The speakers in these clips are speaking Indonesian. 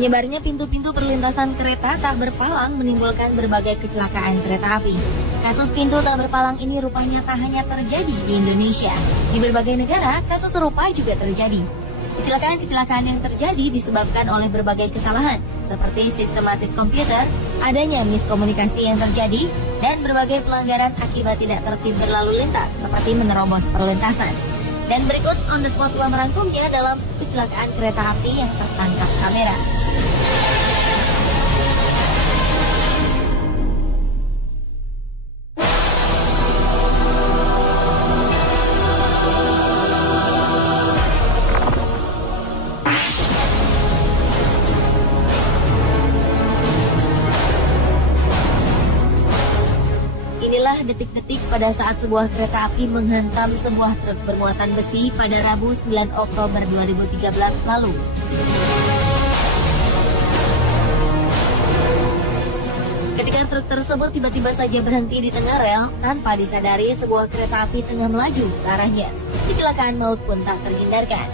Menyebarnya pintu-pintu perlintasan kereta tak berpalang menimbulkan berbagai kecelakaan kereta api. Kasus pintu tak berpalang ini rupanya tak hanya terjadi di Indonesia. Di berbagai negara, kasus serupa juga terjadi. Kecelakaan-kecelakaan yang terjadi disebabkan oleh berbagai kesalahan, seperti sistematis komputer, adanya miskomunikasi yang terjadi, dan berbagai pelanggaran akibat tidak tertib berlalu lintas, seperti menerobos perlintasan. Dan berikut on the spot telah merangkumnya dalam kecelakaan kereta api yang tertangkap kamera. Inilah detik-detik pada saat sebuah kereta api menghantam sebuah truk bermuatan besi pada Rabu 9 Oktober 2013 lalu. Ketika truk tersebut tiba-tiba saja berhenti di tengah rel, tanpa disadari sebuah kereta api tengah melaju ke arahnya. Kecelakaan maut pun tak terhindarkan.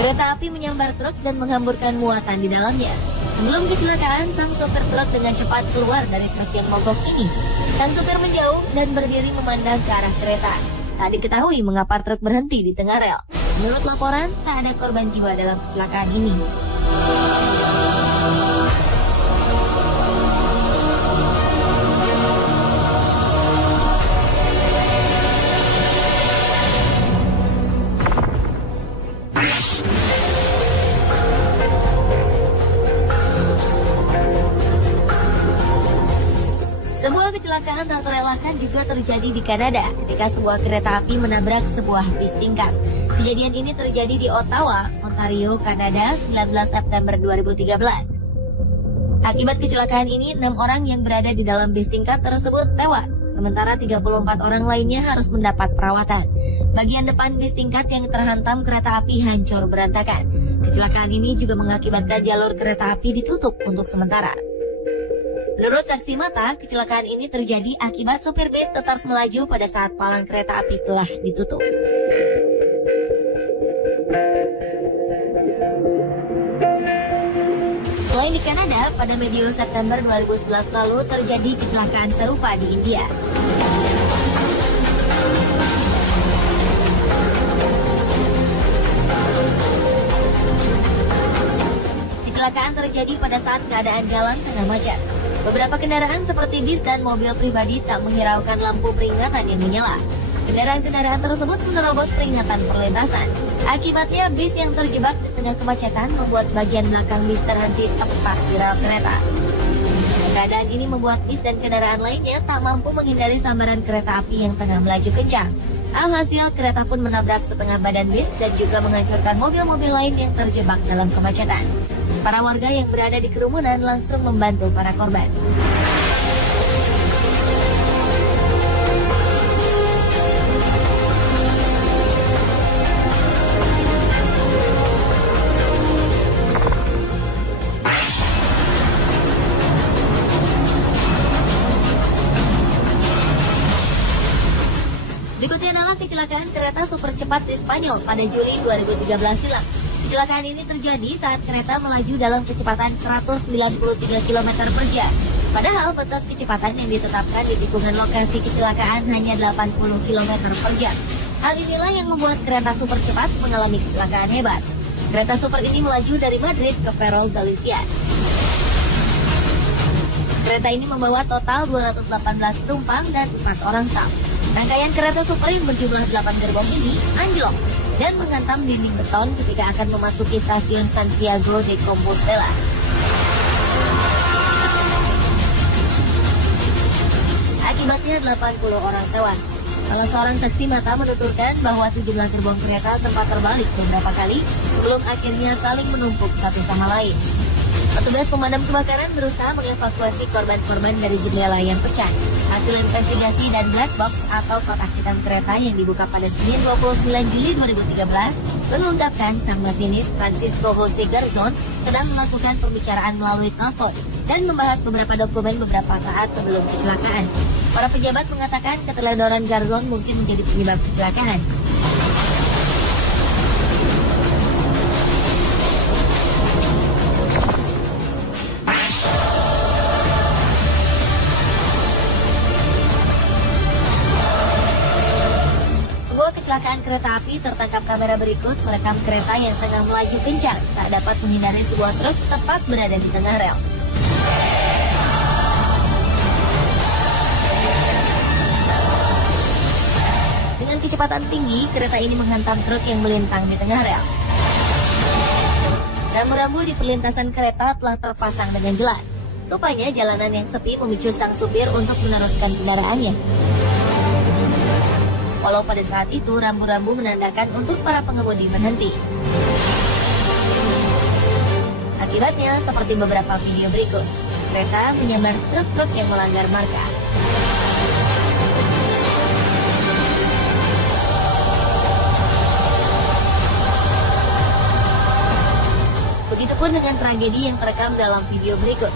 Kereta api menyambar truk dan menghamburkan muatan di dalamnya. Sebelum kecelakaan, sang sopir truk dengan cepat keluar dari truk yang mogok ini. Sang supir menjauh dan berdiri memandang ke arah kereta. Tak diketahui mengapa truk berhenti di tengah rel. Menurut laporan, tak ada korban jiwa dalam kecelakaan ini. Sebuah kecelakaan tak terelakkan juga terjadi di Kanada ketika sebuah kereta api menabrak sebuah bis tingkat. Kejadian ini terjadi di Ottawa, Ontario, Kanada, 19 September 2013. Akibat kecelakaan ini, 6 orang yang berada di dalam bis tingkat tersebut tewas, sementara 34 orang lainnya harus mendapat perawatan. Bagian depan bis tingkat yang terhantam kereta api hancur berantakan. Kecelakaan ini juga mengakibatkan jalur kereta api ditutup untuk sementara. Menurut saksi mata, kecelakaan ini terjadi akibat sopir bis tetap melaju pada saat palang kereta api telah ditutup. Selain di Kanada, pada medio September 2011 lalu terjadi kecelakaan serupa di India. Kecelakaan terjadi pada saat keadaan jalan tengah macet. Beberapa kendaraan seperti bis dan mobil pribadi tak menghiraukan lampu peringatan yang menyala. Kendaraan-kendaraan tersebut menerobos peringatan perlintasan. Akibatnya bis yang terjebak di tengah kemacetan membuat bagian belakang bis terhenti tepat di rel kereta. Keadaan ini membuat bis dan kendaraan lainnya tak mampu menghindari sambaran kereta api yang tengah melaju kencang. Alhasil kereta pun menabrak setengah badan bis dan juga menghancurkan mobil-mobil lain yang terjebak dalam kemacetan. Para warga yang berada di kerumunan langsung membantu para korban. Berikutnya adalah kecelakaan kereta super cepat di Spanyol pada Juli 2013 silam. Kecelakaan ini terjadi saat kereta melaju dalam kecepatan 193 km per jam. Padahal batas kecepatan yang ditetapkan di tikungan lokasi kecelakaan hanya 80 km per jam. Hal inilah yang membuat kereta super cepat mengalami kecelakaan hebat. Kereta super ini melaju dari Madrid ke Ferrol, Galicia. Kereta ini membawa total 218 penumpang dan 4 orang staf. Rangkaian kereta super yang berjumlah 8 gerbong ini anjlok dan menghantam dinding beton ketika akan memasuki stasiun Santiago de Compostela. Akibatnya 80 orang tewas. Salah seorang saksi mata menuturkan bahwa sejumlah gerbong kereta sempat terbalik beberapa kali sebelum akhirnya saling menumpuk satu sama lain. Petugas pemadam kebakaran berusaha mengevakuasi korban-korban dari jendela yang pecah. Hasil investigasi dan black box atau kotak hitam kereta yang dibuka pada Senin 29 Juli 2013 mengungkapkan sang masinis Francisco Jose Garzon sedang melakukan pembicaraan melalui telepon dan membahas beberapa dokumen beberapa saat sebelum kecelakaan. Para pejabat mengatakan keteledoran Garzon mungkin menjadi penyebab kecelakaan. kereta api tertangkap kamera berikut merekam kereta yang tengah melaju kencang tak dapat menghindari sebuah truk tepat berada di tengah rel. Dengan kecepatan tinggi, kereta ini menghantam truk yang melintang di tengah rel. Rambu-rambu di perlintasan kereta telah terpasang dengan jelas. Rupanya jalanan yang sepi memicu sang supir untuk meneruskan kendaraannya. Walau pada saat itu rambu-rambu menandakan untuk para pengemudi berhenti. Akibatnya, seperti beberapa video berikut, kereta menyambar truk-truk yang melanggar marka. Begitupun dengan tragedi yang terekam dalam video berikut.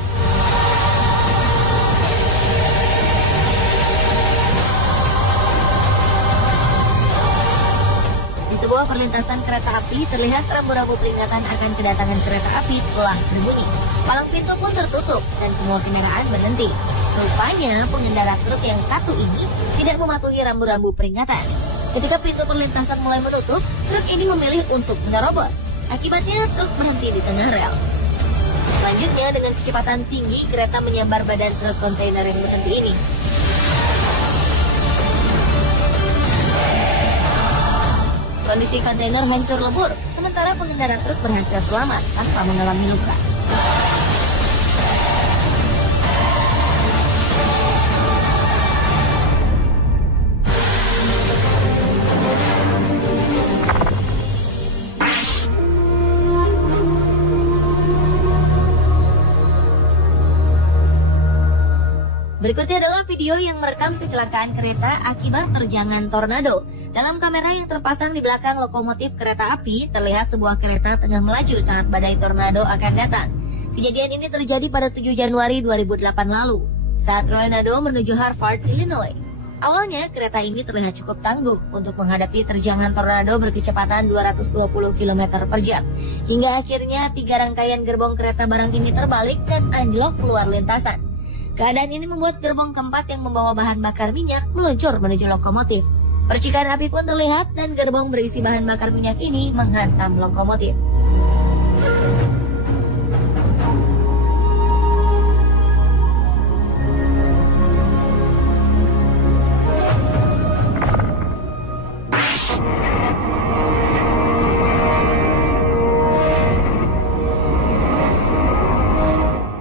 Di sebuah perlintasan kereta api, terlihat rambu-rambu peringatan akan kedatangan kereta api telah berbunyi. Palang pintu pun tertutup dan semua kendaraan berhenti. Rupanya pengendara truk yang satu ini tidak mematuhi rambu-rambu peringatan. Ketika pintu perlintasan mulai menutup, truk ini memilih untuk menerobos. Akibatnya truk berhenti di tengah rel. Selanjutnya dengan kecepatan tinggi kereta menyambar badan truk kontainer yang berhenti ini. Kondisi kontainer hancur lebur, sementara pengendara truk berhasil selamat tanpa mengalami luka. Berikutnya adalah video yang merekam kecelakaan kereta akibat terjangan tornado. Dalam kamera yang terpasang di belakang lokomotif kereta api, terlihat sebuah kereta tengah melaju saat badai tornado akan datang. Kejadian ini terjadi pada 7 Januari 2008 lalu, saat tornado menuju Hartford, Illinois. Awalnya, kereta ini terlihat cukup tangguh untuk menghadapi terjangan tornado berkecepatan 220 km per jam. Hingga akhirnya 3 rangkaian gerbong kereta barang ini terbalik dan anjlok keluar lintasan. Keadaan ini membuat gerbong keempat yang membawa bahan bakar minyak meluncur menuju lokomotif. Percikan api pun terlihat dan gerbong berisi bahan bakar minyak ini menghantam lokomotif.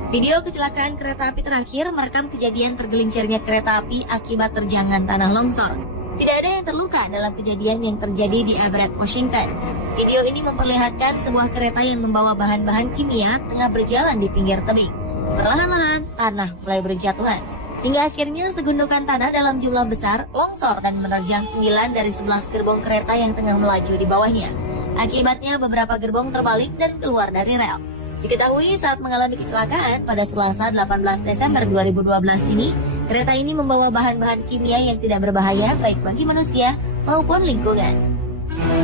Video kecelakaan kereta api terakhir merekam kejadian tergelincirnya kereta api akibat terjangan tanah longsor. Tidak ada yang terluka dalam kejadian yang terjadi di Everett, Washington. Video ini memperlihatkan sebuah kereta yang membawa bahan-bahan kimia tengah berjalan di pinggir tebing. Perlahan-lahan, tanah mulai berjatuhan. Hingga akhirnya segundukan tanah dalam jumlah besar longsor dan menerjang 9 dari 11 gerbong kereta yang tengah melaju di bawahnya. Akibatnya beberapa gerbong terbalik dan keluar dari rel. Diketahui saat mengalami kecelakaan pada Selasa 18 Desember 2012 ini, kereta ini membawa bahan-bahan kimia yang tidak berbahaya baik bagi manusia maupun lingkungan.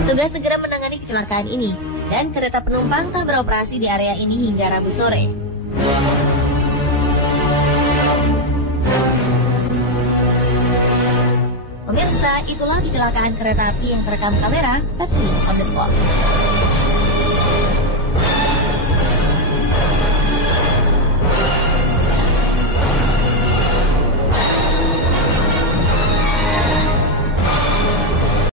Tugas segera menangani kecelakaan ini, dan kereta penumpang tak beroperasi di area ini hingga Rabu sore. Pemirsa, itulah kecelakaan kereta api yang terekam kamera versi on the spot.